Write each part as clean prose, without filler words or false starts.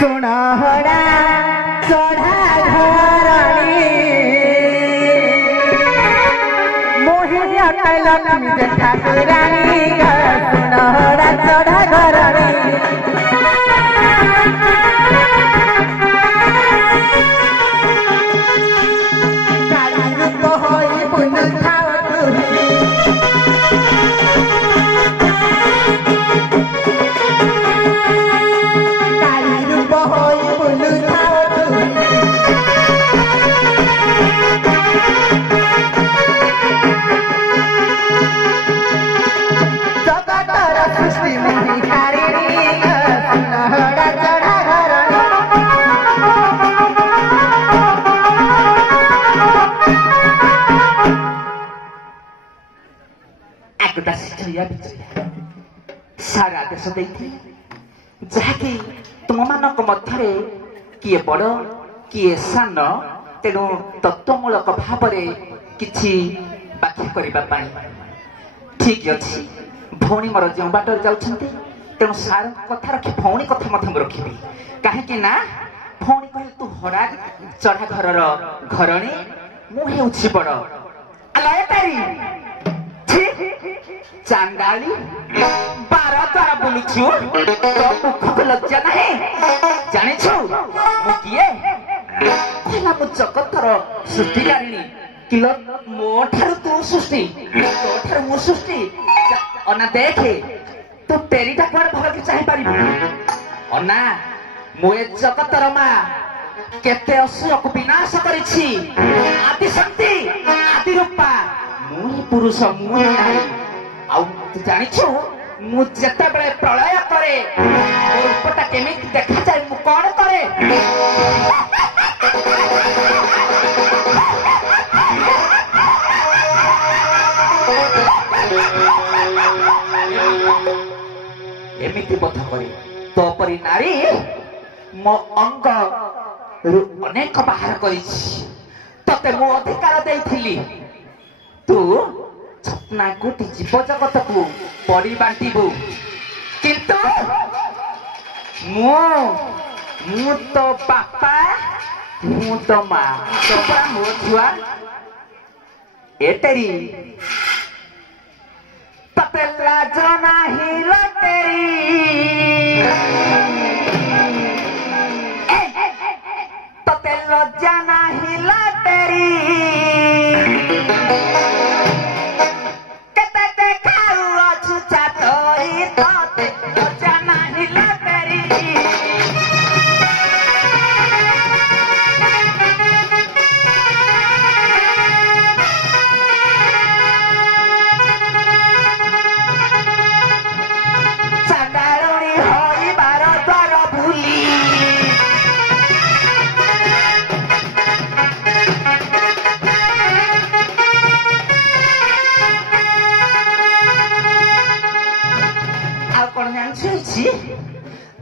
सुनहरा चढ़ा घरणी मोहिया लक्ष्मी जे ठाकुरानी सुनहरा चढ़ा घरणी सारा देश जहाँकि तुम मान मध्य किए बड़ किए सान तेणु तत्वमूलक भाव किछि व्याख्या करने ठीक अच्छी भौणी मोर जो बाट जाऊँच तेणु सार कथा रखी भौणी कथा रखी कहीं ना भौणी कह तू हरा चढ़ा घर घरणी मुझे बड़ चांडाली बार द्वारा बुलुछु तो मुख को लज्जा नहीं जानिछु मु किए कहला मु जगतर सृष्टिकारिणी किलो मो ठारू तू सृष्टि तो ठारू मु सृष्टि अना देखे तू तेरीटा कोन भर के चाहि पारिबु अना मु ए जगतर मां केते असुर को विनाश करिछि आदि शक्ति आदि रूपा मुहि पुरुष मुहि नारी आउ तू जानिछु मु जते बेले प्रलय करे रूपटा केमिति देखा जाय मु कोन करे एमिति बथ करे तो परि नारी मो अंग अनेक बाहर करिछि तते मो अधिकार देइथिली तू छपना गोटी जीव जगत को परी बांटबू किंतु मु तो बापा मु तो माँ तो पूरा मो छुआ एटेरी तते लाज नाही लटेरी तते लज्जा नाही लटेरी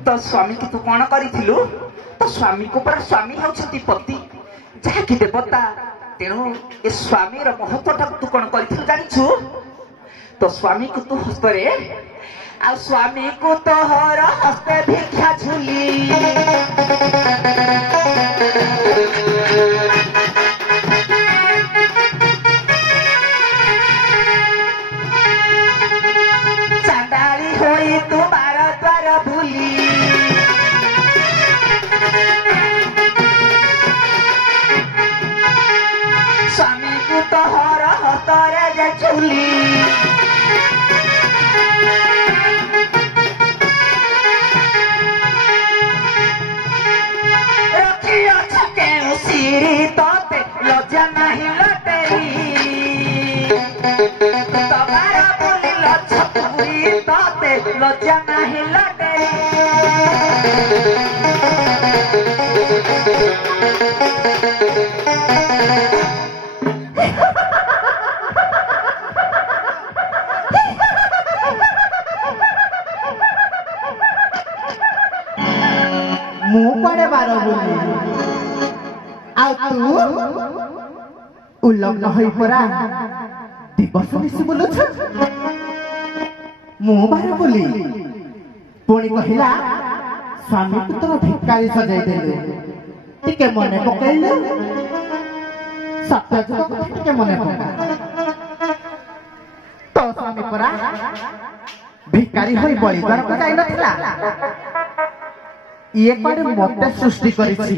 तो स्वामी की तू कौन करिथिलु तो स्वामी को पर स्वामी होछती पति जहा कि देवता तेणु ए स्वामी रो महत्वटा तू कौन करिथिलु जानिछु तो स्वामी को तू हस्तरे आ स्वामी को तो हर हस्ते भिक्षा झुली चांडाली होई तू बार द्वार भूली स्वामी को तो हर हतरे जे झुली रखी अच्छ केउ सिरी तोते लज्जा नहीं लटेरी तबार बोली लज्जा पूरी तोते लज्जा नहीं लटेरी मु पड़े बार बोली आ तू उल्लग्न होई परा दिवस मिसी बोलुछ मु बार बोली पुणी कहिला स्वामी को तो भिकारी सजाई देलु टिके मने पकैलु सत्य जुग टिके मने पका तो स्वामी परा भिकारी होई बलिदान को जाई नथिला ये कोडे मते सृष्टि करिछि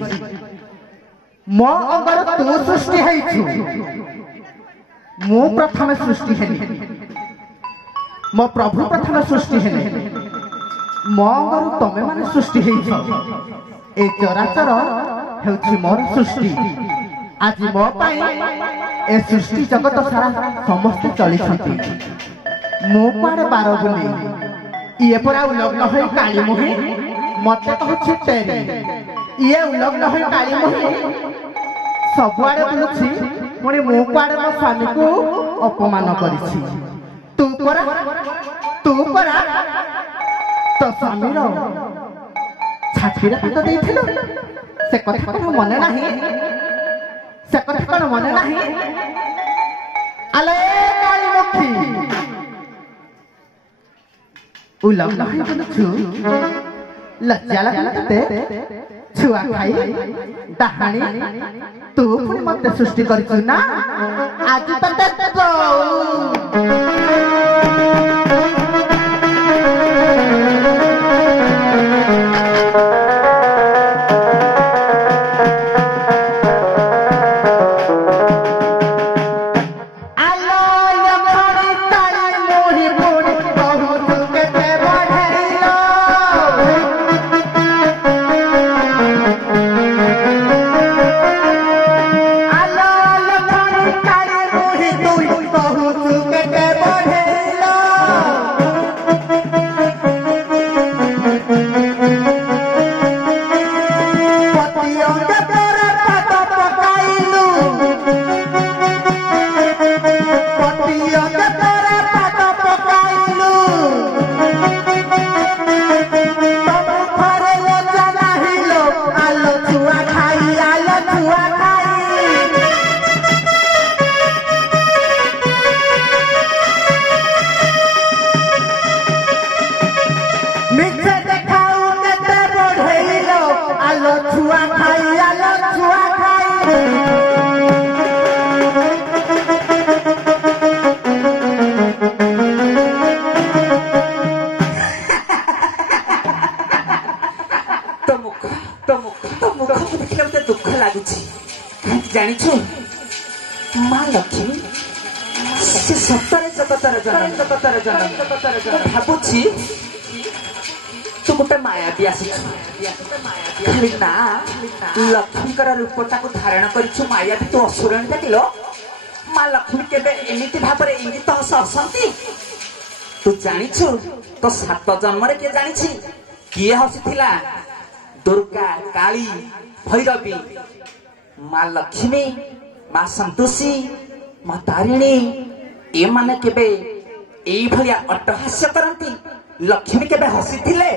मो अंगर तू सृष्टि हैछु मो प्रथम सृष्टि हेली मो प्रभु प्रथम सृष्टि हेले मो अंगर तमे माने सृष्टि हैछ ए चराचर हेउछि मोर सृष्टि आज मो पाई ए सृष्टि जगत सारा समस्त चली छथि मो पारे बारो बुली ये परा उलग्न होई काली मोहि मते कहछि तेरी ये उलग्न होई काली मोहि सबुआडे बुलुछि पुणी मो पारे मो स्वामी को अपमान करिछि तू परा तो स्वामी रो छातीरे हाथ देइथिलो से कथा कोन मने नाही से कथा कोन मने नाही आले काली मुखी उलग्न होई बुलुछु लज्जा लागला तते छुआ खाई दाहाणी तू पुणी मते सृष्टि करिछु ना आज तते तो भाବୁछि तू गोटे माया भी आसी खाली ना लक्ष्मीकर रूपटा को धारण करिछु माया भी तू असुरणी देखिलो माँ लक्ष्मी केबे एमिति भाबरे इंगित हसंती तू जानिछु तो 7 जन्म रे के जानिछि किए हसिथिला दुर्गा काली भैरवी माँ लक्ष्मी माँ संतोषी माँ तारिणी ए माने केबे एई भलिया अट्टहास्य करंती लक्ष्मी केबे हसिथिले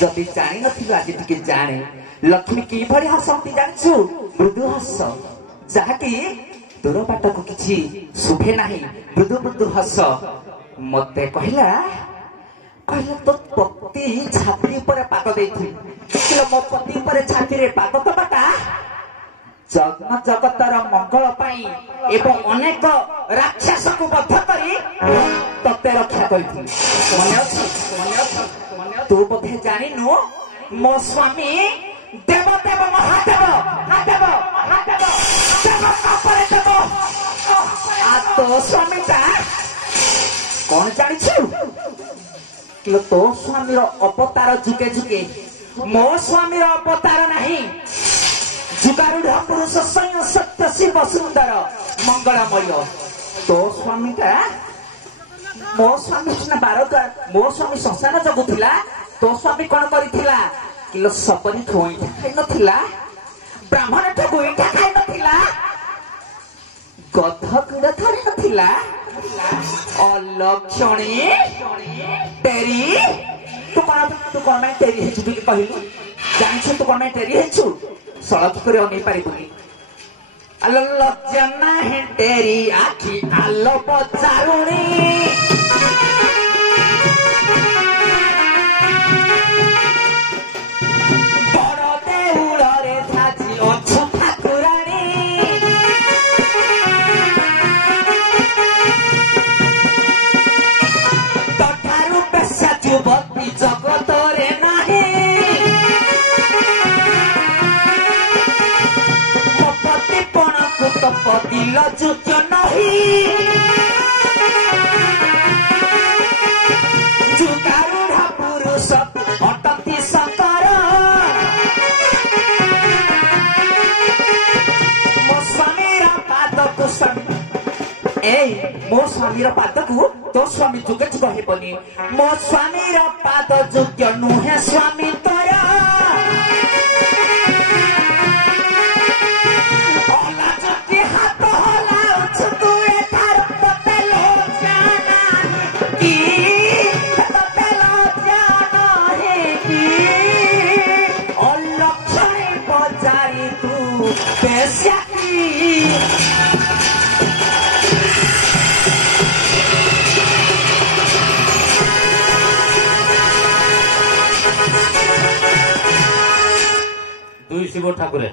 जदि जानि नथिला आज टिके जाने लक्ष्मी की भली हसंती जानिछु मृदु हस जाकी दूर बाट को किछि सुभे नाही मृदु मृदु हस मते कहला तो पति छाती पर पाद देथि किलो मो पति पर छाती रे पाद तो बाटा जन्म जगतर मंगल पाई एवं अनेक राक्षस को बद्ध करी तते रक्षा करिथि तू बोधे जानिनु मो स्वामी देव देव महादेव महादेव महादेव देव कापरे देव आ तो स्वामी ता कौन जानिछु कि तो स्वामी रो अवतार जुके जुके मो स्वामी रो अवतार नहीं जुगारूढ़ पुरुष स्वयं सत्य शिव सुंदर मंगलमय तो स्वामी का मो स्वामी सिना बारद्वार मो स्वामी संसार जगुला तो स्वामी कौन करिथिला किलो सपनी गोईठा खाई नथिला ब्राह्मण ठो गोईठा खाई नथिला गध कीड़ा धरि नथिला अलक्षणी तेरी तू कौन मैं तेरी हेछु कि कहिलु जानछु तू कौन मैं तेरी हेछु सड़क करे अनै पारिबुनी आलो लज्जा नाही तेरी आखी आलो बचारुणी କିଲ ଯୋଗ୍ୟ ନାହିଁ ଯୁଗାରୁଢ ପୁରୁଷ ଅଟନ୍ତି ଶଙ୍କର ମୋ ସ୍ୱାମୀର ପାଦକୁ ଏଇ ମୋ ସ୍ୱାମୀର ପାଦକୁ ତୋ ସ୍ୱାମୀ ଯୁଗ ଯୁଗ ହେବନି ମୋ ସ୍ୱାମୀର ପାଦ ଯୋଗ୍ୟ ନୁହେଁ ସ୍ୱାମୀ ତୋର ହଲା ଯଦି ହାତ ହଲାଉଛୁ ତୁ ଏଠାର ତତେ ଲଜ୍ଜା ନାହିଁ କି ତତେ ଲଜ୍ଜା ନାହିଁ କି ଅଲକ୍ଷଣୀ ବଜାରି ତୁ ବେଶ୍ୟା କି দুই শিব ঠাকুরে